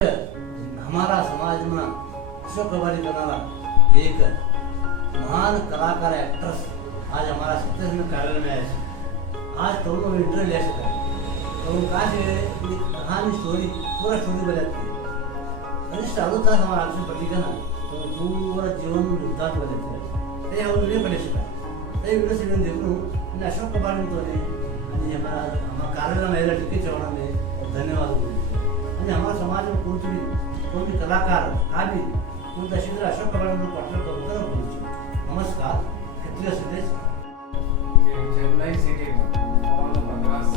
हमारा समाज में कबड्डी करना एक महान कलाकार एक्ट्रेस आज हमारा छत्तीसगढ़ में कार्यालय में आए आज तो उनको इंटरव्यू ले सकते हैं तो कहा कहानी स्टोरी पूरा स्टोरी बजाती है आणि चालू तास हमारा आमची पत्रिका ना तो पूरा जीवन युद्धात बजाते हैं ते हम वीडियो बने शकता ते वीडियो सीजन देखून आणि अशोक कबाडी तो ने आणि हमारा कार्यालय में आएगा टिके चौड़ा में धन्यवाद आणि हमारा समाज में कोई भी कलाकार आदि कोणता क्षेत्र अशोक कबाडी पाठवलं करतो नमस्कार क्षत्रिय संदेश चेन्नई सिटी हमारा मद्रास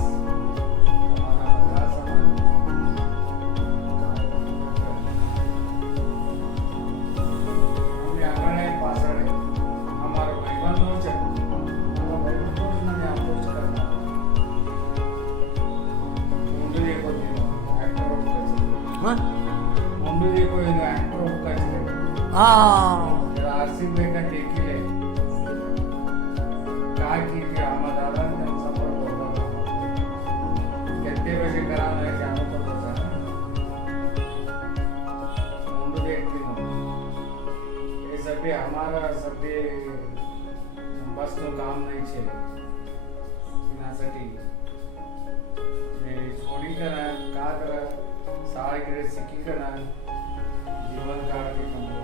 हमने आगणे पासड़े हमारा भाईबंधों છે हमारा भाईबंधों ने अप्रोच करना मुंडू देखो एक्टर ऑफ कल्चर हां मुंडू देखो एक्टर ऑफ कल्चर आरसी बेका देखिले काय की आम्हा दादा त्यांचा संपर्क होता किती वेळी करावं नाही जाणं पडतं मुंडू देखती ये सभी हमारा सभी बस तो काम नहीं छे इनासाठी मेरी छोड़ी करा का करा सारे के सिक्की करा जीवन काळ के कमवा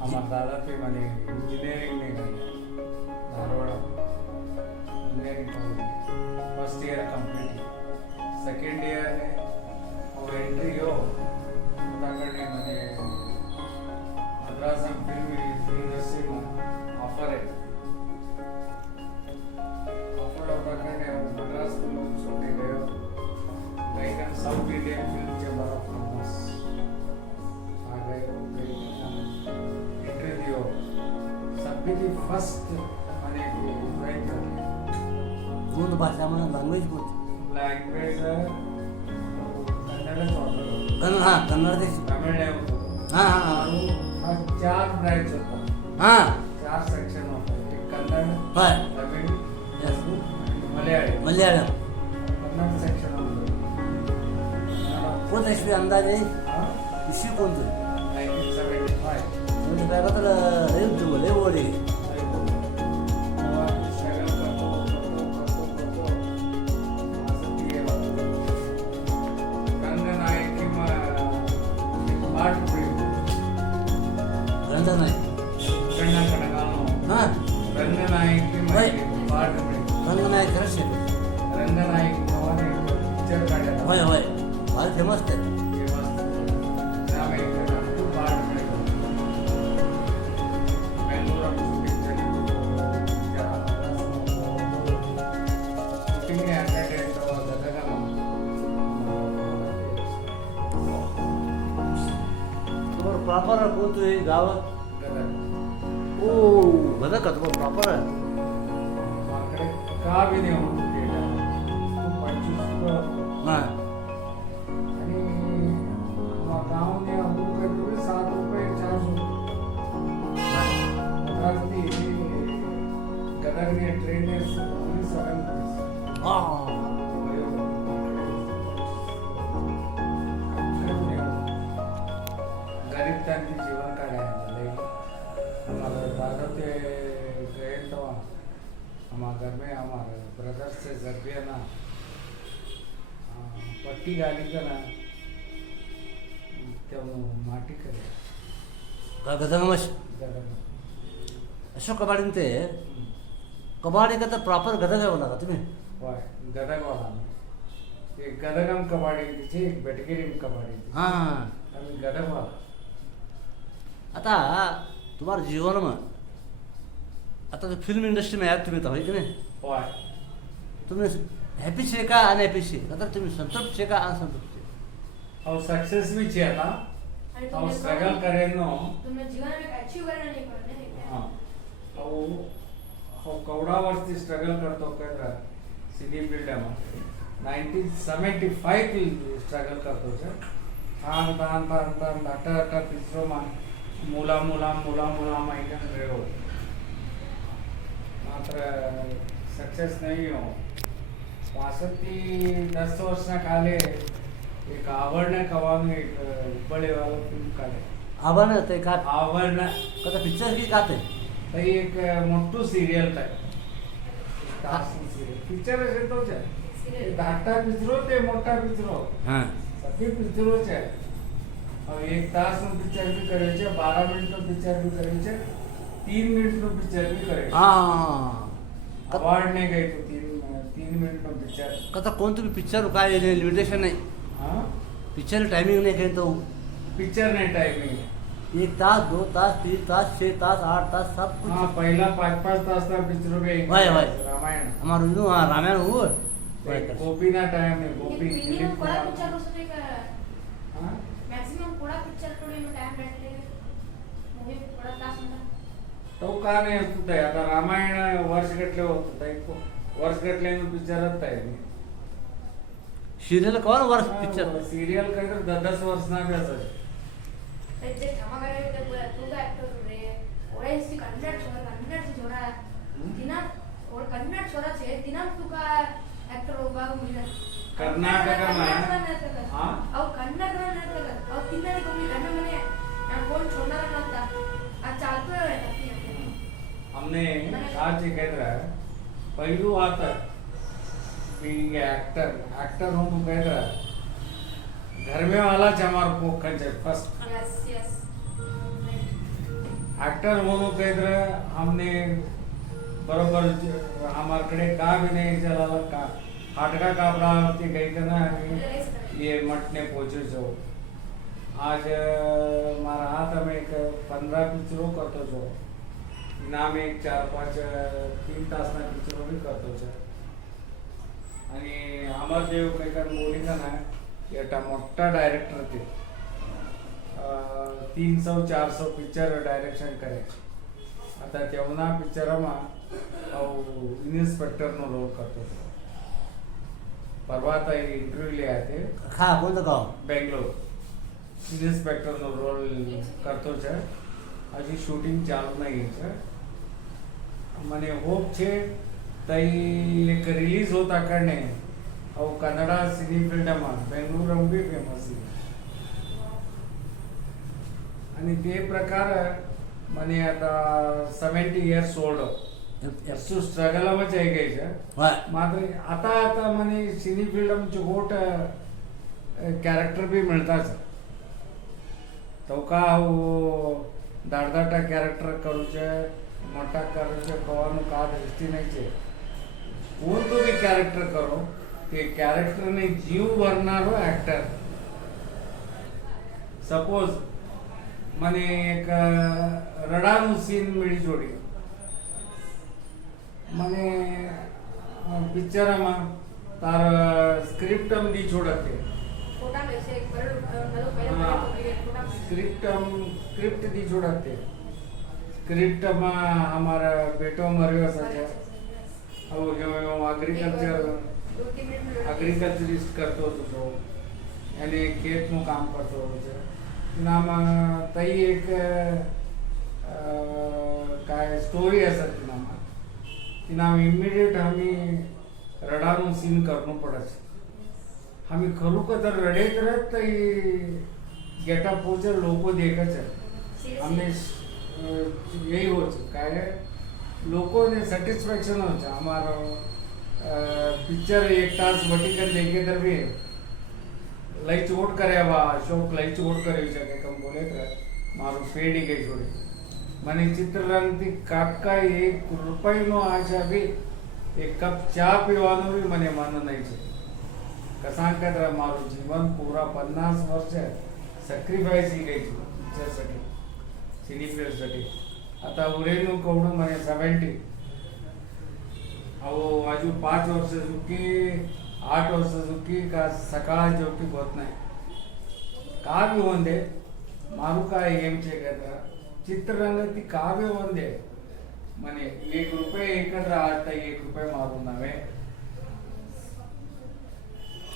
हमारे दादा थे मैंने इंजीनियरिंग में किया Dharwad engineering first year complete second year में और एंट्री हो करने मैंने मद्रास फिल्म इंडस्ट्री में ऑफर है ऑफर करने मद्रास फिल्म छोटे गए south Indian film chamber of commerce आ गए इंटरव्यू सबकी फर्स्ट मैंने ज्वाइन कर कोण भाषा में लैंग्वेज कोणती लैंग्वेज कन्नडच होतं कन्नड हां कन्नड ते तमिळ नाही होतं हां हां हा चार ब्रँच होता हां चार सेक्शन होतं एक कन्नड होय तमिळ यस मल्याळी मल्याळम कन्नड सेक्शन होतं कोण इसवी अंदाजे हा इसवी कोणतं 1975 म्हणजे काय तर रेल बोले ओढे गंध नाही हां गंध नाही खरंच होय होय फार फेमस ते प्रॉपर कोणतं गाव ओ गदक का तुम्हाला प्रॉपर का भी नहीं होता 25 हां आणि गाव ने अमूल करतो 7 रुपये 400 गदर ने ट्रेन ने 7 हां गरीब त्यांनी जीवन काढायला हमारा दादा ते गए तो हमारे घर में हमारे ब्रदर से जब भी है ना पट्टी गाली का ना तो माटी करे गदगमश अशोक कबाडी ते कबाडी का तर प्रॉपर गदग आहे बोला का तुम्ही गदग वाला एक गदगम कबाडी थी एक बेटगिरी कबाडी थी हां आम्ही गदग वाला आता तुम्हारा जीवन में आता तो फिल्म इंडस्ट्री में आया तुम्ही तो है कि नहीं वाय तुम्ही हॅपी छे का अनहॅपी छे आता तुम्ही संतुष्ट छे का असंतुष्ट छे और सक्सेस भी छे ना और स्ट्रगल करे नो तुम्हें जीवन में अचीव करना नहीं पड़ना है हां और कवडा वर्ष स्ट्रगल करतो कर सिटी फील्ड में 1975 की स्ट्रगल करतो छे थान थान थान थान अटा तीसरो में मुला मुला मुला मुला माइकन रहो मात्र सक्सेस नहीं हो 10 વર્ષના કાલે એક आवडणं कवानं एक हुब्बळीवाला फिल्म काढे आव्हान ते का आवडणं कदा पिक्चर की का ते तई एक मोठं सिरियल टाइप सिरियल पिक्चर असेल तो धाकटा पिक्चरो ते मोठा पिक्चरो हां सभी पिक्चरो છે હવે 1 તાસનો પિક્ચર બી કરે છે 12 મિનિટનો પિક્ચર બી કરે છે 3 મિનિટનો પિક્ચર બી કરે છે हां अवॉर्ड ने गए तो 3 मिनटનો પિક્ચર कदा कोणतं पिक्चर काय लिमिटेशन नाही हाँ पिक्चर टायमिंग नाही काही तो पिक्चर ने टाइमिंग 1 तास 2 तास 3 तास 6 तास 8 तास सब कुछ हाँ पहला 5-5 तासना पिक्चर बी वाय, वाय. रामायण हमारो यूं रामायण हुआ गोपीना टाइम है गोपी मिनिमम दिलीप कोड़ा कुमार पिक्चर उसने का हाँ मैक्सिमम कोड़ा पिक्चर थोड़ी में टाइम रहते हैं मूवी कोड़ा तास में तो का नाही होत आहे आता रामायण वर्षगटले होत आहे वर्षगटलेનું પિક્ચર હતા એની सिरियल कोण वर्ष पिक्चर સિરિયલ કઈ તો 10 વર્ષના બી હશે ते धमाका रे ते पूरा तू का एक्टर रे ओरे इसकी कन्नड़ से जोड़ा दिना और कन्नड़ छोरा छे दिना तू का एक्टर होगा मुझे कर्नाटक में हाँ और कन्नड़ में नाटक और तिन्नरी को भी कन्नड़ में ना कौन छोड़ना नव्हता आज चालतो है हमने आज कह रहा है पहलू आता बीइंग एक्टर हूँ तो कह रहा है घर में वाला चमार पोखर है फर्स्ट यस यस एक्टर म्हणून कह रहा हमने बरोबर हमारे का भी नहीं चला का हाटका कापड़ा ते गई करना ये मटने पहुंचे जो आज मारा हाथ में एक 15 पिक्चरों करतो जो इनाम एक 4-5 3 तासना पिक्चरों भी करतो छे आणि अमर देव कैकर बोली का ना एटा मोठा डायरेक्टर ते 300-400 पिक्चर डायरेक्शन करे आता तेवना पिक्चरमा इन्स्पेक्टर नो रोल करतो परवा आता इंटरव्यू लिया थे हा कोणतं गाव बेंगलोर इन्स्पेक्टर नो रोल करतो छे हजी शूटिंग चालू नहीं है મને હોપ છે તઈ એક રિલીઝ હોતા કારણે આવું કನ್ನಡ સિની ફિલ્ડમાં બેંગલુરુ બી ફેમસ છે आणि ते प्रकार મને आता 70 इयर्स ओल्ड ಎಷ್ಟು ಸ್ಟ್ರಗಲ್ માં જઈ ગઈ છે હા मात्र आता आता મને સિની ફિલ્ડમાં ચોટ कैरेक्टर भी मिळता છે तो का दाडदाटा कैरेक्टर करू છે मोटा करू છે કવાનું કા દૃષ્ટિ નહીં છે कोण तो भी कैरेक्टर करो તે कैरेक्टर ने जीव भरनारो एक्टर सपोज મને એક રડાનું સીન મળી જોડી મને પિક્ચરમાં તાર સ્ક્રિપ્ટ દી છોડતે फोटा में से एक बड़ नलो पहले स्क्रिप्ट दी जोड़ते स्क्रिप्ट में हमारा बेटो मर्यो सके अब जो एग्रीकल्चरिस्ट करतो जो यानी खेत નું કામ કરતો છે નામાં તઈ એક काय स्टोरी असत नामा नाम इमिडिएट आम्ही रडाનું सीन करनो पड़े आम्ही खरू का तर रडेत रडत गेटअप होचे लोक देखत છે અમને यही हो काय लोकोने સેટિસ્ફેક્શન हो છે અમારો પિક્ચર એક તાસ વટીકર દેખે तर भी લઈ ચોટ કર્યા અશોક લઈ ચોટ કર્યું છે કે કમ બોલે કે મારું ફેડી ગઈ જોડી મને ચિત્રરંગથી કાકા 1 રૂપિયાનો આશા भी एक कप चा પીવાનું भी મને મન નહીં છે કસાંકર મારું જીવન પૂરા 50 વર્ષ સેક્રિફાઈસ ગઈ છે પિક્ચરसाठी સિની ફિલ્મसाठी आता उरेનું કવડું મને 70 अहो આજુ 5 વર્ષ ચૂકી 8 ವರ್ಷ ચૂકી का સકાળ જોકી હોત નહીં કાવ્ય ಒಂದೇ મારું काय એમ છે કે चित्ररंगाती काव्य ಒಂದೇ મને 1 રૂપિયા એકત્ર आता 1 રૂપિયા મારું નવે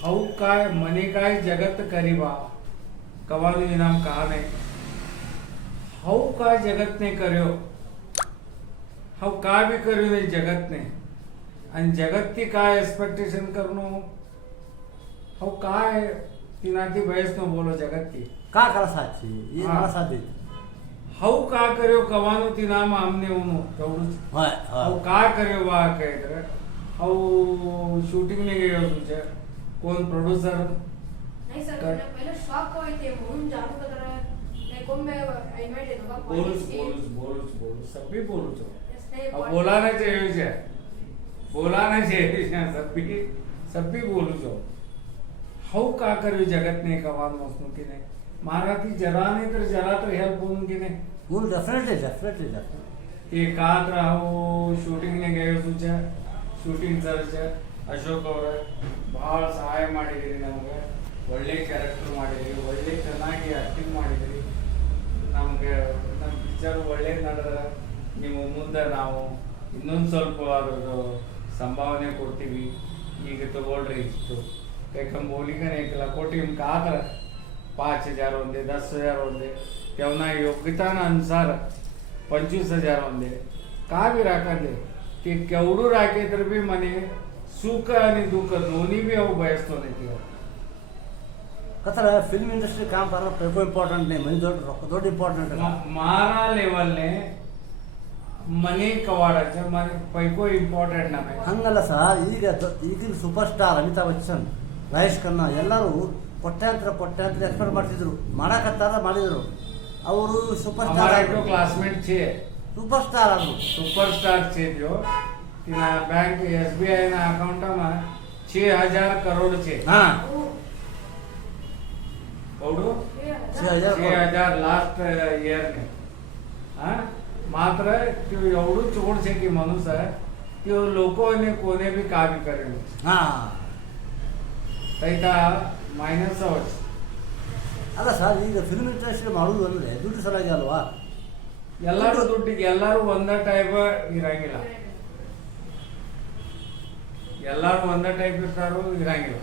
हौ काय मने काय जगत करीवा कवानु इनाम कहा नहीं हौ काय जगत ने कर्यो हौ काय भी कर्यो नहीं जगत ने आणि जगत ती काय एक्सपेक्टेशन करनो हौ काय तिनाती बहस नो बोलो जगत की का करा साची ये हा. मला साथ दे हाऊ का कर्यो कवानो तिना आमने उनो तेवढंच होय हाऊ होय का कर्यो वा काय तर हाऊ शूटिंग ने गेलो तुझ्या कोण प्रोड्युसर नाही सर काय? मला पहिलं शॉक होते म्हणून जाणू का तर नाही कोण मैं इन्वाइट येतो का बोलूच सभी बोलूच नाही अब बोलाना चाहिए बोलाना चाहिए सभी बोलूच हाऊ का कर्यो जगत ने कवानो मसनो की नाही माराठी जरा नाही तर जरा तर हेल्प होऊन की नाही बोल डेफिनेटली ಈ ಕಾತ್ರ ನಾವು ಶೂಟಿಂಗ್ನಾಗ ತುಚ್ಚ ಶೂಟಿಂಗ್ ಸರ್ಚ ಅಶೋಕ್ ಅವರ ಭಾಳ ಸಹಾಯ ಮಾಡಿದಿರಿ ನಮಗೆ ಒಳ್ಳೆ ಕ್ಯಾರೆಕ್ಟರ್ ಮಾಡಿದಿರಿ ಒಳ್ಳೆ ಚೆನ್ನಾಗಿ ಆ್ಯಕ್ಟಿಂಗ್ ಮಾಡಿದಿರಿ ನಮಗೆ ನಮ್ಮ ಪಿಕ್ಚರ್ ಒಳ್ಳೆ ನಡೆದ್ರೆ ನೀವು ಮುಂದೆ ನಾವು ಇನ್ನೊಂದು ಸ್ವಲ್ಪ ಅದ್ರದ್ದು ಸಂಭಾವನೆ ಕೊಡ್ತೀವಿ ಈಗ ತಗೊಳ್ರಿ ಇಷ್ಟು ಕೈಕಂ बोली का नहीं केला कोटी में कात्र 5,000 होते 10,000 होते तेवना योग्यतानुसार 25,000 होते का बी राखते की केवढू राखे तर बी मने सुख आणि दुःख दोन्ही बी अहो बयसतो नाही ती कतर फिल्म इंडस्ट्री काम करणं पैको इम्पॉर्टंट नाही म्हणजे दोड इम्पॉर्टंट मारा लेवलने ಮನೆ ಕವಾಡಚ್ಚ ಮನೆ ಪೈಕೋ ಇಂಪಾರ್ಟೆಂಟ್ ನಮಗೆ ಹಂಗಲ್ಲ ಸರ್ ಈಗಿನ ಸೂಪರ್ ಸ್ಟಾರ್ ಅಮಿತಾಬ್ ಬಚ್ಚನ್ ಮಹೇಶ್ ಖನ್ನಾ ಎಲ್ಲರೂ ಕೊಟ್ಟಾಂತರ ಎಕ್ಸ್ಪೆಕ್ಟ್ ಮಾಡ್ತಿದ್ರು ಮಾಡಕತ್ತಾರ ಮಾಡಿದ್ರು ಅವರು ಸೂಪರ್ हमारा ಸ್ಟಾರ್ एक तो क्लासमेट छे ಸೂಪರ್ ಸ್ಟಾರ್ ಅದು सुपरस्टार छे जो तिना बैंक SBI ना अकाउंट में 6,000 करोड़ छे ಹಾ ओडू 6,000 लास्ट इयर ने हा मात्र त्यो एवढं चोड छे की मनुष्य त्यो लोकोने कोने बी का बी करेल ಹಾ तैता माइनस अवच ಅಲ್ಲ ಸರ್ ಈಗ ಫಿಲ್ಮ್ ಇಂಡಸ್ಟ್ರಿ ಮಾಡೋದು ಅಂದ್ರೆ ದುಡ್ಡು ಸಲುವಾಗಿ ಅಲ್ವಾ ಎಲ್ಲರೂ ದುಡ್ಡಿಗೆ ಎಲ್ಲರೂ ಒಂದೇ ಟೈಪ್ ಇರಂಗಿಲ್ಲ ಎಲ್ಲರೂ ಒಂದೇ ಟೈಪ್ ಇರ್ತಾರೋ ಇರಂಗಿಲ್ಲ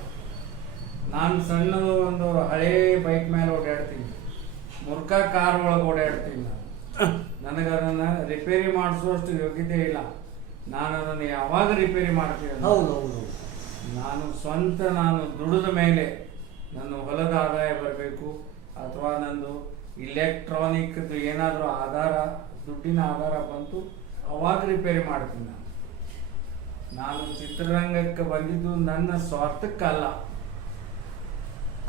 ನಾನು ಸಣ್ಣದು ಒಂದು ಹಳೇ ಬೈಕ್ ಮೇಲೆ ಓಡಾಡ್ತೀನಿ ಮುರ್ಕ ಕಾರ್ ಒಳಗೆ ಓಡಾಡ್ತೀನಿ ನನಗೆ ಅದನ್ನು ರಿಪೇರಿ ಮಾಡಿಸುವಷ್ಟು ಯೋಗ್ಯತೆ ಇಲ್ಲ ನಾನು ಅದನ್ನು ಯಾವಾಗ ರಿಪೇರಿ ಮಾಡ್ತೀನಿ ಹೌದು ನಾನು ದುಡಿದ ಮೇಲೆ ನನ್ನ ಹೊಲದ ಆದಾಯ ಬರಬೇಕು ಅಥವಾ ನಂದು ಇಲೆಕ್ಟ್ರಾನಿಕ್ದು ಏನಾದರೂ ದುಡ್ಡಿನ ಆಧಾರ ಬಂತು ಅವಾಗ ರಿಪೇರಿ ಮಾಡ್ತೀನಿ ನಾನು ಚಿತ್ರರಂಗಕ್ಕೆ ಬಂದಿದ್ದು ನನ್ನ ಸ್ವಾರ್ಥಕ್ಕಲ್ಲ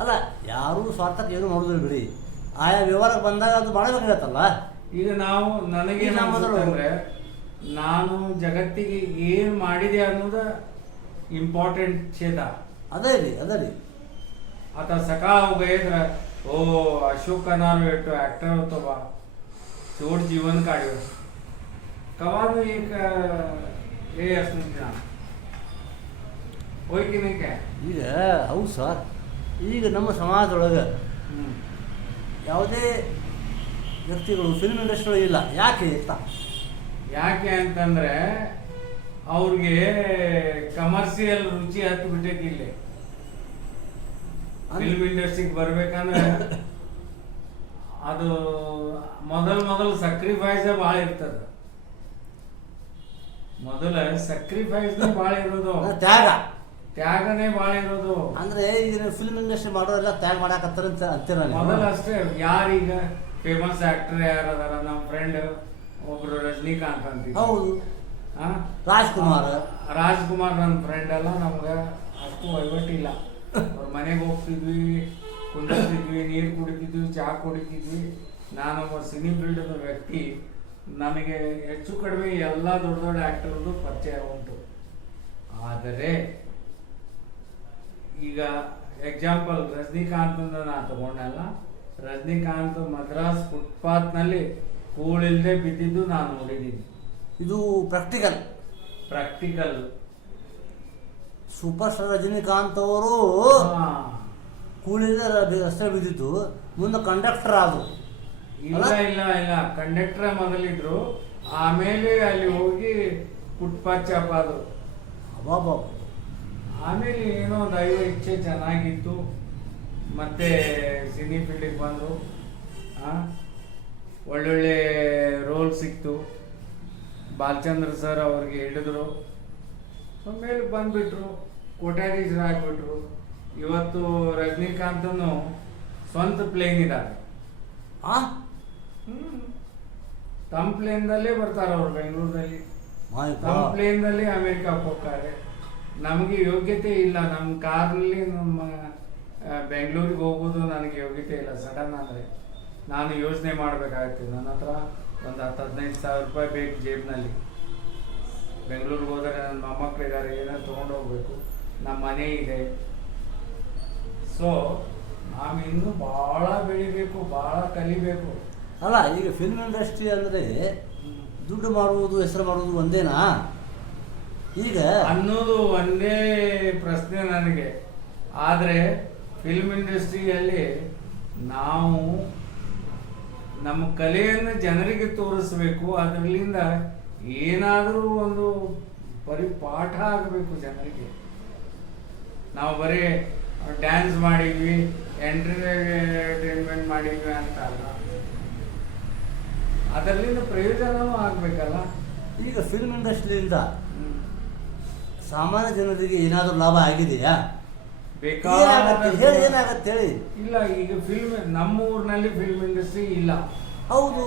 ಅಲ್ಲ ಯಾರು ಸ್ವಾರ್ಥಕ್ಕೆ ಏನು ಮಾಡೋದಿಲ್ಲ ಬಿಡಿ ಆಯಾ ವ್ಯವಹಾರಕ್ಕೆ ಬಂದಾಗ ಅದು ಮಾಡಬೇಕಾಗತ್ತಲ್ಲ ಈಗ ನನಗೇನು ಅಂದ್ರೆ ನಾನು ಜಗತ್ತಿಗೆ ಏನು ಮಾಡಿದೆ ಅನ್ನೋದು ಇಂಪಾರ್ಟೆಂಟ್ ಛೇದ ಅದೇ ರೀ आता सकाळ गयेत्र ओ अशोक कनाल भेटतो ऍक्टर होतो बा चोड जीवन काढलं कवा एक हे असणार ना होय की नाही काय ಈಗ ಹೌದು ಸರ್ ಈಗ ನಮ್ಮ ಸಮಾಜದೊಳಗೆ ಯಾವುದೇ ವ್ಯಕ್ತಿಗಳು ಫಿಲ್ಮ್ ಇಂಡಸ್ಟ್ರಿ ಇಲ್ಲ ಯಾಕೆ ಅಂತ ಯಾಕೆ ಅಂತಂದ್ರೆ ಅವ್ರಿಗೆ ಕಮರ್ಷಿಯಲ್ ರುಚಿ ಹತ್ತು ಬಿಟ್ಟೈತಿ ಇಲ್ಲಿ ಫಿಲ್ಮ್ ಇಂಡಸ್ಟ್ರಿಗೆ ಬರ್ಬೇಕಂದ್ರೆ ಅದು ಮೊದಲು ಸಕ್ರಿಫೈಸ್ ಭಾಳ ಇರ್ತದ ಸಕ್ರಿಫೈಸ್ ಭಾಳ ಇರೋದು ತ್ಯಾಗನೇ ಭಾಳ ಇರೋದು ಅಂದ್ರೆ ಈಗ ಫಿಲ್ಮ್ ಇಂಡಸ್ಟ್ರಿ ಮಾಡೋರೆಲ್ಲ ತ್ಯಾಗ ಮಾಡಾಕತ್ತಾರ ಅಂತ ಅಂತೀರ ಮೊದಲು ಅಷ್ಟೇ ಯಾರೀಗ ಫೇಮಸ್ ಆಕ್ಟರ್ ಯಾರು ಅದಾರ ನಮ್ಮ ಫ್ರೆಂಡ್ ಒಬ್ರು ರಜನಿಕಾಂತ್ ಅಂತೀವಿ ಹೌದು ಹಾ ರಾಜ್ಕುಮಾರ್ ನನ್ನ ಫ್ರೆಂಡ್ ಎಲ್ಲ ನಮ್ಗೆ ಅಷ್ಟು ವಹಿವಟ್ಟಿಲ್ಲ ಅವ್ರ ಮನೆಗೆ ಹೋಗ್ತಿದ್ವಿ ಕುಂದಿರ್ತಿದ್ವಿ ನೀರು ಕುಡಿತಿದ್ವಿ ಚಹಾ ಕುಡಿತಿದ್ವಿ ನಾನೊಬ್ಬ ಸಿನಿ ಫೀಲ್ಡ್ ವ್ಯಕ್ತಿ ನನಗೆ ಹೆಚ್ಚು ಕಡಿಮೆ ಎಲ್ಲ ದೊಡ್ಡ ದೊಡ್ಡ ಆಕ್ಟರ್ದು ಪರಿಚಯ ಉಂಟು ಆದರೆ ಈಗ ಎಕ್ಸಾಂಪಲ್ ರಜನಿಕಾಂತ್ ನಾ ತಗೊಂಡಲ್ಲ ರಜನಿಕಾಂತ್ ಮದ್ರಾಸ್ ಫುಟ್ಪಾತ್ನಲ್ಲಿ ಕೂಳಿಲ್ದೆ ಬಿದ್ದಿದ್ದು ನಾನು ನೋಡಿದ್ದೀನಿ ಇದು ಪ್ರಾಕ್ಟಿಕಲ್ ಸೂಪರ್ ಸ್ಟಾರ್ ರಜನಿಕಾಂತ್ ಅವರು ಕೂಲಿಂದ ರಸ್ತೆ ಬಿದ್ದಿದ್ದು ಮುಂದೆ ಕಂಡಕ್ಟರ್ ಆದ್ರು ಇಲ್ಲ ಕಂಡಕ್ಟರ್ ಮೊದಲಿದ್ರು ಆಮೇಲೆ ಅಲ್ಲಿ ಹೋಗಿ ಫುಟ್ಪಾತ್ ಚಾಪ್ ಆದ್ರು ಆಮೇಲೆ ಏನೋ ದೈವ ಇಚ್ಛೆ ಚೆನ್ನಾಗಿತ್ತು ಮತ್ತೆ ಸಿನಿ ಫೀಲ್ಡಿಗೆ ಬಂದು ಒಳ್ಳೊಳ್ಳೆ ರೋಲ್ ಸಿಕ್ತು ಬಾಲಚಂದ್ರ ಸರ್ ಅವ್ರಿಗೆ ಹಿಡಿದ್ರು ಆಮೇಲೆ ಬಂದ್ಬಿಟ್ರು ಕೋಟ್ಯಾಧೀಶರಾಗ್ಬಿಟ್ರು ಇವತ್ತು ರಜನಿಕಾಂತನು ಸ್ವಂತ ಪ್ಲೇನ್ ಇದ್ದಾರೆ. ಆ ತಮ್ಮ ಪ್ಲೇನ್ದಲ್ಲೇ ಬರ್ತಾರೆ ಅವ್ರು ಬೆಂಗಳೂರಲ್ಲಿ. ಮೈ ತಮ್ಮ ಗಾಡ್. ಪ್ಲೇನ್ದಲ್ಲಿ ಅಮೆರಿಕಕ್ಕೆ ಹೋಗ್ತಾರೆ. ನಮಗೆ ಯೋಗ್ಯತೆ ಇಲ್ಲ. ನಮ್ಮ ಕಾರ್ನಲ್ಲಿ ನಮ್ಮ ಬೆಂಗಳೂರಿಗೆ ಹೋಗೋದು ನನಗೆ ಯೋಗ್ಯತೆ ಇಲ್ಲ. ಸಡನ್ ಅಂದರೆ ನಾನು ಯೋಚನೆ ಮಾಡಬೇಕಾಗುತ್ತೆ. ನನ್ನ ಹತ್ರ ಒಂದು 10-15 ಸಾವಿರ ರೂಪಾಯಿ ಬೇಕು ಜೇಬ್ನಲ್ಲಿ. ಬೆಂಗಳೂರಿಗೆ ಹೋದರೆ ನನ್ನ ಮೊಮ್ಮಕ್ಕಳಿದ್ದಾರೆ, ಏನಾದ್ರು ತೊಗೊಂಡು ಹೋಗ್ಬೇಕು, ನಮ್ಮ ಮನೆ ಇದೆ. ಸೊ ನಾವು ಇನ್ನೂ ಭಾಳ ಬೆಳಿಬೇಕು, ಭಾಳ ಕಲಿಬೇಕು. ಅಲ್ಲ, ಈಗ ಫಿಲ್ಮ್ ಇಂಡಸ್ಟ್ರಿ ಅಂದರೆ ದುಡ್ಡು ಮಾಡುವುದು, ಹೆಸರು ಮಾಡುವುದು ಒಂದೇನಾ? ಈಗ ಅನ್ನೋದು ಒಂದೇ ಪ್ರಶ್ನೆ ನನಗೆ. ಆದರೆ ಫಿಲ್ಮ್ ಇಂಡಸ್ಟ್ರಿಯಲ್ಲಿ ನಾವು ನಮ್ಮ ಕಲೆಯನ್ನು ಜನರಿಗೆ ತೋರಿಸ್ಬೇಕು. ಅದರಿಂದ ಏನಾದರೂ ಒಂದು ಪರಿಪಾಠ ಆಗಬೇಕು ಜನರಿಗೆ. ನಾವು ಬರೀ ಡ್ಯಾನ್ಸ್ ಮಾಡಿದ್ವಿ, ಎಂಟರ್ಟೈನ್ಮೆಂಟ್ ಮಾಡಿದ್ವಿ ಅಂತ ಅಲ್ಲ, ಅದರಲ್ಲಿಂದ ಪ್ರಯೋಜನವೂ ಆಗಬೇಕಲ್ಲ. ಈಗ ಫಿಲ್ಮ್ ಇಂಡಸ್ಟ್ರಿಯಿಂದ ಸಾಮಾನ್ಯ ಜನರಿಗೆ ಏನಾದರೂ ಲಾಭ ಆಗಿದೆಯಾ? ಹೇಳಿ, ಏನಾಗತ್ತೆ ಹೇಳಿ. ಇಲ್ಲ, ಈಗ ನಮ್ಮ ಊರಿನಲ್ಲಿ ಫಿಲ್ಮ್ ಇಂಡಸ್ಟ್ರಿ ಇಲ್ಲ. ಹೌದು,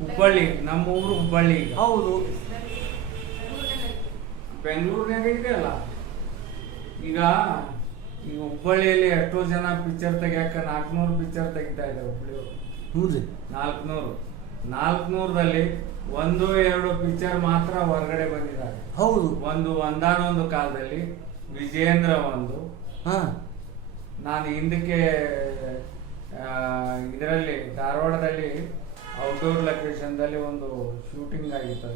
ಹುಬ್ಬಳ್ಳಿ, ನಮ್ಮ ಊರು ಹುಬ್ಬಳ್ಳಿ. ಈಗ ಹೌದು, ಬೆಂಗಳೂರಿನಾಗ ಇದೆ ಅಲ್ಲ. ಈಗ ಹುಬ್ಬಳ್ಳಿಯಲ್ಲಿ ಎಷ್ಟೋ ಜನ ಪಿಕ್ಚರ್ ತೆಗಿಯಾಕ 400 ಪಿಕ್ಚರ್ ತೆಗಿತಾ ಇದ್ದಾರೆ ಹುಬ್ಬಳ್ಳಿಯವರು. ಹೌದು, 400ದಲ್ಲಿ 1-2 ಪಿಕ್ಚರ್ ಮಾತ್ರ ಹೊರಗಡೆ ಬಂದಿದ್ದಾರೆ. ಹೌದು, ಒಂದಾನೊಂದು ಕಾಲದಲ್ಲಿ ವಿಜೇಂದ್ರ ಒಂದು. ಹಾ, ನಾನು ಹಿಂದಕ್ಕೆ ಇದರಲ್ಲಿ ಧಾರವಾಡದಲ್ಲಿ ಔಟ್ಡೋರ್ ಲೊಕೇಶನ್ದಲ್ಲಿ ಒಂದು ಶೂಟಿಂಗ್ ಆಗಿತ್ತು.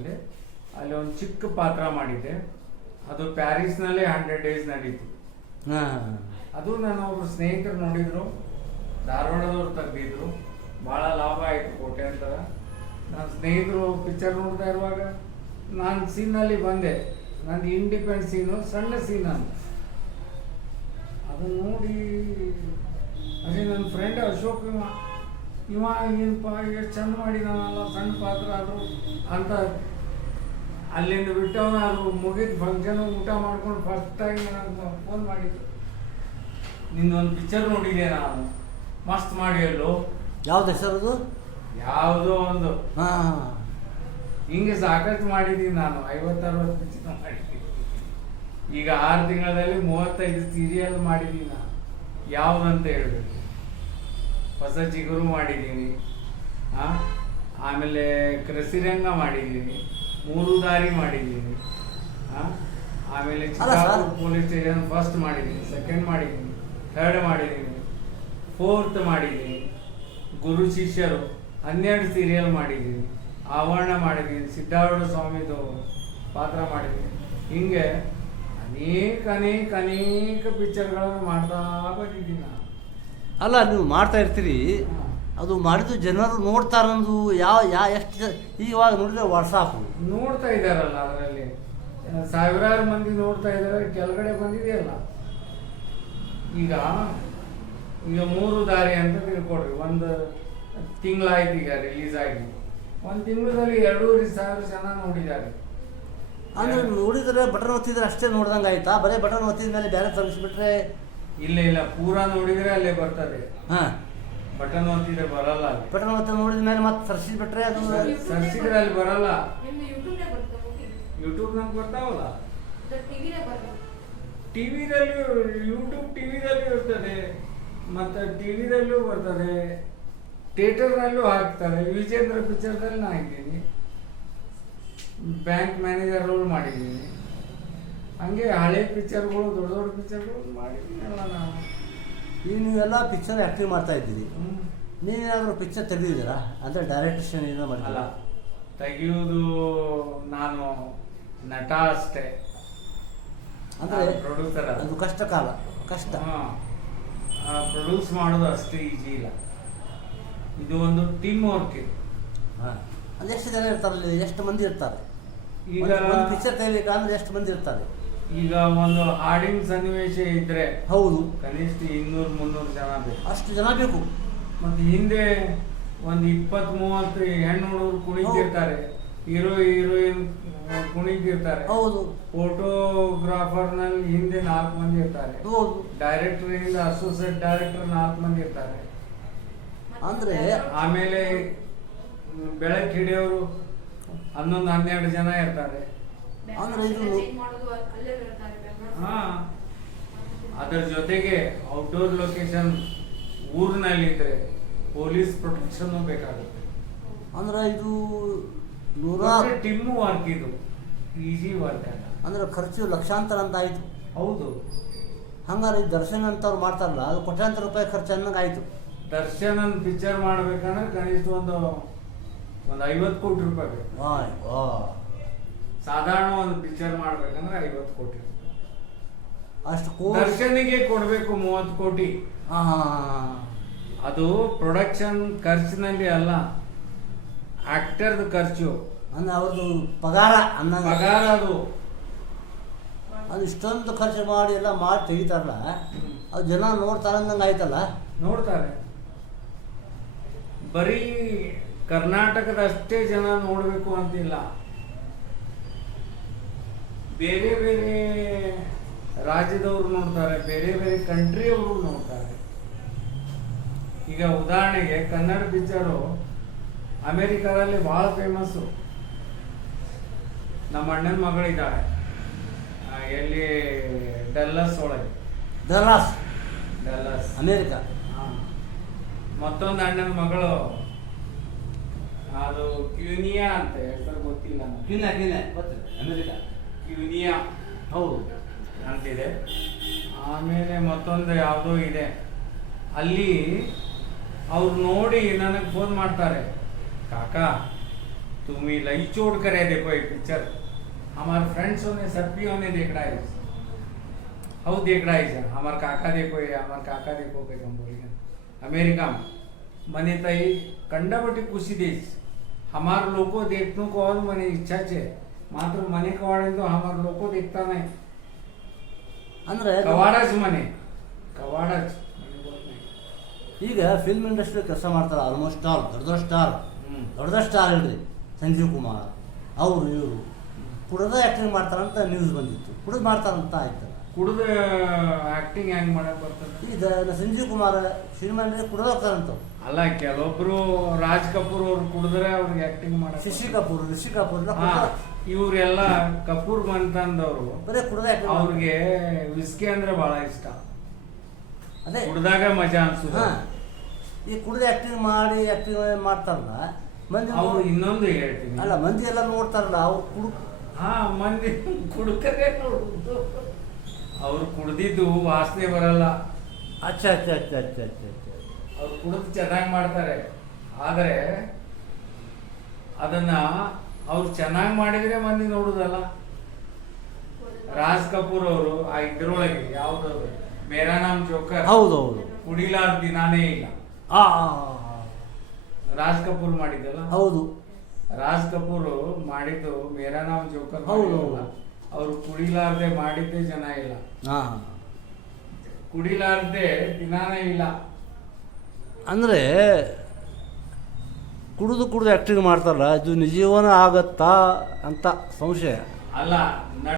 ಅಲ್ಲಿ ಒಂದು ಚಿಕ್ಕ ಪಾತ್ರ ಮಾಡಿದ್ದೆ. ಅದು ಪ್ಯಾರಿಸ್ನಲ್ಲಿ 100 days ನಡೀತು. ಹಾ, ಅದು ನನ್ನ ಒಬ್ರು ಸ್ನೇಹಿತರು ನೋಡಿದ್ರು, ಧಾರವಾಡದವ್ರು ತೆಗ್ದಿದ್ರು. ಭಾಳ ಲಾಭ ಆಯಿತು, ಕೋಟ್ಯಾಂತರ. ನನ್ನ ಸ್ನೇಹಿತರು ಪಿಕ್ಚರ್ ನೋಡ್ತಾ ಇರುವಾಗ ನಾನು ಸೀನಲ್ಲಿ ಬಂದೆ. ನಂದು ಇಂಡಿಪೆಂಡೆಂಟ್ ಸೀನು, ಸಣ್ಣ ಸೀನ್ ಅಂತ. ಅದನ್ನು ನೋಡಿ ಅದೇ ನನ್ನ ಫ್ರೆಂಡ್ ಅಶೋಕ್ ಇವ ಏನಪ್ಪ ಎಷ್ಟು ಚಂದ ಮಾಡಿದಾನಲ್ಲ, ಸಣ್ಣ ಪಾತ್ರ ಅದು ಅಂತ. ಅಲ್ಲಿಂದ ಬಿಟ್ಟವನ ಅದು ಮುಗಿದ ಫಂಕ್ಷನ್ ಊಟ ಮಾಡ್ಕೊಂಡು ಫಸ್ಟಾಗಿ ನನಗೆ ಫೋನ್ ಮಾಡಿದ್ದು, ನಿಂದೊಂದು ಪಿಕ್ಚರ್ ನೋಡಿದೆ ನಾನು, ಮಸ್ತ್ ಮಾಡಿ ಅಲ್ಲೋ. ಯಾವ್ದು ಹೆಸರದು? ಯಾವುದೋ ಒಂದು. ಹಾ, ಹಿಂಗೆ ಸಾಕಷ್ಟು ಮಾಡಿದ್ದೀನಿ ನಾನು, 50-60 ಪಿಕ್ಚರ್ ಮಾಡಿದ್ದೀನಿ. ಈಗ 6 ತಿಂಗಳಲ್ಲಿ 35 ಸೀರಿಯಲ್ ಮಾಡಿದ್ದೀನಿ ನಾನು. ಯಾವುದಂತ ಹೇಳ್ಬೇಕು, ಹೊಸ ಚಿಗುರು ಮಾಡಿದ್ದೀನಿ, ಆಮೇಲೆ ಕೃಷಿರಂಗ ಮಾಡಿದ್ದೀನಿ, 3 ದಾರಿ ಮಾಡಿದ್ದೀನಿ, ಆಮೇಲೆ ಚಿಕ್ಕಬಳ್ಳಾಪುರ ಪೊಲೀಸ್ ಸ್ಟೇಷನ್ ಫಸ್ಟ್ ಮಾಡಿದ್ದೀನಿ, ಸೆಕೆಂಡ್ ಮಾಡಿದ್ದೀನಿ, ಥರ್ಡ್ ಮಾಡಿದ್ದೀನಿ, 4th ಮಾಡಿದ್ದೀನಿ, ಗುರು ಶಿಷ್ಯರು 12 ಸೀರಿಯಲ್ ಮಾಡಿದ್ದೀನಿ, ಆವರಣ ಮಾಡಿದ್ದೀನಿ, ಸಿದ್ಧಾರೂಢ ಸ್ವಾಮಿದು ಪಾತ್ರ ಮಾಡಿದ್ದೀನಿ. ಹಿಂಗೆ ಅನೇಕ ಪಿಕ್ಚರ್ಗಳನ್ನು ಮಾಡ್ತಾ ಬಂದಿದ್ದೀನಿ ನಾನು. ಅಲ್ಲ, ನೀವು ಮಾಡ್ತಾ ಇರ್ತೀರಿ, ಅದು ಮಾಡಿದ್ದು ಜನರು ನೋಡ್ತಾರಂದು ಎಷ್ಟು ಇವಾಗ ನೋಡಿದ್ರೆ ವಾಟ್ಸಾಪ್ ನೋಡ್ತಾ ಇದ್ದಾರಲ್ಲ, ಅದರಲ್ಲಿ ಸಾವಿರಾರು ಮಂದಿ ನೋಡ್ತಾ ಇದ್ದಾರೆ. ಕೆಳಗಡೆ ಬಂದಿದೆಯಲ್ಲ, ಈಗ 3 ದಾರಿ ಅಂತ ತಿಳ್ಕೊಡ್ರಿ. 1 ತಿಂಗಳಾಯ್ತು ಈಗ ರಿಲೀಸ್ ಆಗಿ. 1 ತಿಂಗಳಲ್ಲಿ 2,500 ಜನ ನೋಡಿದ್ದಾರೆ. ಅಂದ್ರೆ ನೋಡಿದ್ರೆ ಬಟನ್ ಒತ್ತಿದ್ರೆ ಅಷ್ಟೇ ನೋಡ್ದಂಗೆ ಆಯ್ತಾ? ಬರೀ ಬಟನ್ ಒತ್ತಿದ ಮೇಲೆ ಬೇರೆ ತರಿಸ್ಬಿಟ್ರೆ? ಇಲ್ಲ, ಪೂರಾ ನೋಡಿದ್ರೆ ಅಲ್ಲೇ ಬರ್ತದೆ. ಹಾ, ಬಟನ್ ಒತ್ತಿದ್ರೆ ಬರಲ್ಲ. ಬಟನ್ ಒತ್ತ ನೋಡಿದ ಮೇಲೆ ಮತ್ತೆ ಸರ್ಸಿಬಿಟ್ರೆ ಅದು ಸರ್ಸಿದ್ರೆ ಅಲ್ಲಿ ಬರಲ್ಲ. ಯೂಟ್ಯೂಬ್ ನಂಗೆ ಬರ್ತಾವಲ್ಲ, ಟಿವಿದಲ್ಲಿ ಯೂಟ್ಯೂಬ್ ಟಿವಿದಲ್ಲೂ ಇರ್ತದೆ, ಮತ್ತು ಟಿವಿದಲ್ಲೂ ಬರ್ತದೆ, ಥಿಯೇಟರ್ನಲ್ಲೂ ಹಾಕ್ತಾರೆ. ವಿಜೇಂದ್ರ ಪಿಕ್ಚರ್ದಲ್ಲಿ ನಾ ಇದ್ದೀನಿ, ಬ್ಯಾಂಕ್ ಮ್ಯಾನೇಜರ್ ರೋಲ್ ಮಾಡಿದ್ದೀನಿ. ಹಂಗೆ ಹಳೆ ಪಿಕ್ಚರ್ಗಳು, ದೊಡ್ಡ ಪಿಕ್ಚರ್ಗಳು ಮಾಡಿದ್ದೀನಿ ಅಲ್ಲ ನಾನು. ಈಗ ನೀವೆಲ್ಲ ಪಿಕ್ಚರ್ ಆ್ಯಕ್ಟಿಂಗ್ ಮಾಡ್ತಾ ಇದ್ದೀರಿ. ನೀವೇನಾದರೂ ಪಿಕ್ಚರ್ ತೆಗೆದಿದ್ದೀರಾ? ಅಂದರೆ ಡೈರೆಕ್ಷನ್ ಏನೋ ಮಾಡಲ್ಲ? ತೆಗೆಯುವುದು ನಾನು ನಟ ಅಷ್ಟೇ, ಅಂದರೆ ಪ್ರೊಡ್ಯೂಸರ್. ಅದು ಕಷ್ಟ. ಪ್ರೊಡ್ಯೂಸ್ ಮಾಡೋದು ಅಷ್ಟೇ ಈಜಿ ಇಲ್ಲ. ಇದು ಒಂದು ಟೀಮ್ ವರ್ಕ್. ಹಾಂ, ಅದು ಎಷ್ಟು ಜನ ಇರ್ತಾರಲ್ಲಿ? ಎಷ್ಟು ಮಂದಿ ಇರ್ತಾರೆ? ಈಗ ಒಂದು ಪಿಕ್ಚರ್ ತೆಗಿಬೇಕಂದ್ರೆ ಎಷ್ಟು ಮಂದಿ ಇರ್ತಾರೆ? ಈಗ ಒಂದು ಹಾಡಿನ ಸನ್ನಿವೇಶ ಇದ್ರೆ ಹೌದು, ಕನಿಷ್ಠ 200-300 ಜನ ಬೇಕು. ಅಷ್ಟು ಜನ ಬೇಕು. ಮತ್ತು ಹಿಂದೆ ಒಂದು 20-30 ಹೆಣ್ಣು ಹುಡುಗರು ಕುಣಿತಿರ್ತಾರೆ. ಹೀರೋಯಿನ್ ಕುಣಿತಿರ್ತಾರೆ. ಹೌದು ಫೋಟೋಗ್ರಾಫರ್ನಲ್ಲಿ ಹಿಂದೆ 4 ಮಂದಿ ಇರ್ತಾರೆ. ಹೌದು. ಡೈರೆಕ್ಟರ್ ಇಂದ ಅಸೋಸಿಯೇಟ್ ಡೈರೆಕ್ಟರ್ 4 ಮಂದಿ ಇರ್ತಾರೆ. ಅಂದ್ರೆ ಆಮೇಲೆ ಬೆಳಕು ಹಿಡಿಯೋರು 11-12 ಜನ ಇರ್ತಾರೆ. ಅಂದ್ರೆ ಇದು ಹಾ, ಅದರ ಜೊತೆಗೆ ಔಟ್ಡೋರ್ ಲೊಕೇಶನ್ ಊರಿನಲ್ಲಿದ್ರೆ ಪೊಲೀಸ್ ಪ್ರೊಟೆಕ್ಷನ್ ಬೇಕಾಗುತ್ತೆ. ಅಂದ್ರೆ ಇದು ಟಿಮ್ಮು ವರ್ಕ್, ಇದು ಈಸಿ ವರ್ಕ್ ಅಲ್ಲ. ಅಂದ್ರೆ ಖರ್ಚು ಲಕ್ಷಾಂತರ ಅಂತ ಆಯ್ತು. ಹೌದು. ಹಂಗಾರೆ ಈ ದರ್ಶನ್ ಅಂತವ್ರು ಮಾಡ್ತಾರಲ್ಲ, ಅದು ಕೋಟ್ಯಾಂತರ ರೂಪಾಯಿ ಖರ್ಚು ಅನ್ನಂಗೆ ಆಯ್ತು. ದರ್ಶನ್ ಪಿಕ್ಚರ್ ಮಾಡ್ಬೇಕಂದ್ರೆ ಕನಿಷ್ಠ ಒಂದು 50 ಕೋಟಿ ರೂಪಾಯಿ ಬೇಕು. ಸಾಧಾರಣ ಒಂದು ಪಿಕ್ಚರ್ ಮಾಡ್ಬೇಕಂದ್ರೆ 50 ಕೋಟಿ ರೂಪಾಯಿ. ಅಷ್ಟು ದರ್ಶನಿಗೆ ಕೊಡ್ಬೇಕು 30 ಕೋಟಿ. ಅದು ಪ್ರೊಡಕ್ಷನ್ ಖರ್ಚಿನಲ್ಲಿ ಅಲ್ಲ, ಆಕ್ಟರ್ದ ಖರ್ಚು. ಅಂದ್ರೆ ಅವ್ರದ್ದು ಪಗಾರ ಪಗಾರ ಅದು ಇಷ್ಟೊಂದು ಖರ್ಚು ಮಾಡಿ ಎಲ್ಲ ಮಾಡಿ ತೆಗಿತಾರಲ್ಲ, ಅದು ಜನ ನೋಡ್ತಾರೆ ಅಂದಂಗೆ ಆಯ್ತಲ್ಲ. ನೋಡ್ತಾರೆ. ಬರೀ ಕರ್ನಾಟಕದಷ್ಟೇ ಜನ ನೋಡಬೇಕು ಅಂತಿಲ್ಲ, ಬೇರೆ ಬೇರೆ ರಾಜ್ಯದವರು ನೋಡ್ತಾರೆ, ಬೇರೆ ಬೇರೆ ಕಂಟ್ರಿಯವರು ನೋಡ್ತಾರೆ. ಈಗ ಉದಾಹರಣೆಗೆ ಕನ್ನಡ ಪಿಕ್ಚರು ಅಮೆರಿಕಾದಲ್ಲಿ ಬಹಳ ಫೇಮಸ್ಸು. ನಮ್ಮ ಅಣ್ಣನ ಮಗಳಿದ್ದಾಳೆ, ಎಲ್ಲಿ ಡಲ್ಲಸ್ ಒಳಗೆ. ಡಲ್ಲಾಸ್ ಅಮೇರಿಕಾ. ಮತ್ತೊಂದು ಅಣ್ಣನ ಮಗಳು, ಅದು ಕ್ಯೂನಿಯಾ ಅಂತ ಹೆಸರು ಗೊತ್ತಿಲ್ಲ, ಅಮೇರಿಕಾ ಕ್ಯೂನಿಯಾ ಹೌದು ಅಂತಿದೆ. ಆಮೇಲೆ ಮತ್ತೊಂದು ಯಾವುದೋ ಇದೆ. ಅಲ್ಲಿ ಅವ್ರು ನೋಡಿ ನನಗೆ ಫೋನ್ ಮಾಡ್ತಾರೆ, काका तुम्ही लई चोट करे देखो ये पिक्चर, हमारे फ्रेंड्स ने सभी ने देख रहा है, हाउ देख रहा है, हमारे काका देखो ये, हमारे काका देखो के हम बोलिए अमेरिका में मने तई कंडापट्टी खुशी देश हमारे लोगों देखने को और मने इच्छा छे, मात्र मने कवाड़े तो हमारे लोगों देखता नहीं. ಅಂದ್ರೆ ಕವಾಡಜ್ ಮನೆ, ಕವಾಡಜ್ ಈಗ ಫಿಲ್ಮ್ ಇಂಡಸ್ಟ್ರಿ ಕೆಲಸ ಮಾಡ್ತಾರೆ ಆಲ್ಮೋಸ್ಟ್ ಆಲ್ ದೊಡ್ಡ ಸ್ಟಾರ್ ಹೇಳ್ರಿ, ಸಂಜೀವ್ ಕುಮಾರ್ ಅವರು ಇವರು ಕುಡ್ದ ಆ್ಯಕ್ಟಿಂಗ್ ಮಾಡ್ತಾರಂತ ನ್ಯೂಸ್ ಬಂದಿತ್ತು. ಕುಡಿದು ಮಾಡ್ತಾರಂತ ಆಯ್ತು. ಕುಡ್ದ ಆ್ಯಕ್ಟಿಂಗ್ ಹೆಂಗೆ ಮಾಡಕ್ಕೆ ಬರ್ತದೆ? ಈಗ ಸಂಜೀವ್ ಕುಮಾರ್ ಸಿನಿಮಾ ಕುಡ್ದು ಹೋಗ್ತಾರಂತ. ಅಲ್ಲ, ಕೆಲವೊಬ್ರು ರಾಜ್ ಕಪೂರ್ ಅವ್ರು ಕುಡಿದ್ರೆ ಅವ್ರಿಗೆ ಆ್ಯಕ್ಟಿಂಗ್ ಮಾಡ, ರಿಷಿ ಕಪೂರ್ ಇವರೆಲ್ಲ ಕಪೂರ್ ಬಂತಂದವರು ಬರೀ ಕುಡ್ದ ಅವ್ರಿಗೆ ವಿಸ್ಕಿ ಅಂದ್ರೆ ಬಹಳ ಇಷ್ಟ. ಅದೇ ಕುಡ್ದಾಗ ಮಜಾ ಅನ್ಸುದ. ಈ ಕುಡ್ದು ಆ್ಯಕ್ಟಿಂಗ್ ಮಾಡ್ತಾರಲ್ಲ ಮಂದಿ. ಅವ್ರು ಇನ್ನೊಂದು ಹೇಳ್ತೀನಿ, ಅಲ್ಲ ಮಂದಿ ಎಲ್ಲ ನೋಡ್ತಾರಲ್ಲ, ಅವ್ರು ಮಂದಿ ಕುಡ್ಕರೆ ನೋಡುದು, ಅವ್ರು ಕುಡ್ದಿದ್ದು ವಾಸನೆ ಬರಲ್ಲ. ಅಚ್ಚಾ ಅವ್ರು ಕುಡಿದು ಚೆನ್ನಾಗಿ ಮಾಡ್ತಾರೆ, ಆದರೆ ಅದನ್ನ ಅವ್ರು ಚೆನ್ನಾಗಿ ಮಾಡಿದ್ರೆ ಮಂದಿ ನೋಡುದಲ್ಲ. ರಾಜ್ ಕಪೂರ್ ಅವರು ಆ ಇದ್ರೊಳಗೆ ಯಾವ್ದು ಮೇರಾ ನಾಮ್ ಜೋಕರ್, ಹೌದು ಕುಡಿಲಾರ ದಿನಾನೇ ಇಲ್ಲ. ರಾಜ್ ಕಪೂರ್ ಮಾಡಿದ್ದಲ್ಲ. ಹೌದು, ರಾಜ್ ಕಪೂರ್ ಮಾಡಿದ್ದು ಮೇರಾ ನಾಮ್ ಜೋಕರ್. ಹೌದು, ಅವ್ರು ಕುಡಿಲಾರ್ದೆ ಮಾಡಿದ್ದೇ ಜನ ಇಲ್ಲ, ಕುಡಿಲಾರ್ದೆ ದಿನಾನೇ ಇಲ್ಲ. ಅಂದ್ರೆ ಕುಡಿದು ಆ್ಯಕ್ಟಿಂಗ್ ಮಾಡ್ತಾರಲ್ಲ, ಇದು ನಿಜೀವನ ಆಗತ್ತಾ ಅಂತ ಸಂಶಯ. ಅಲ್ಲ.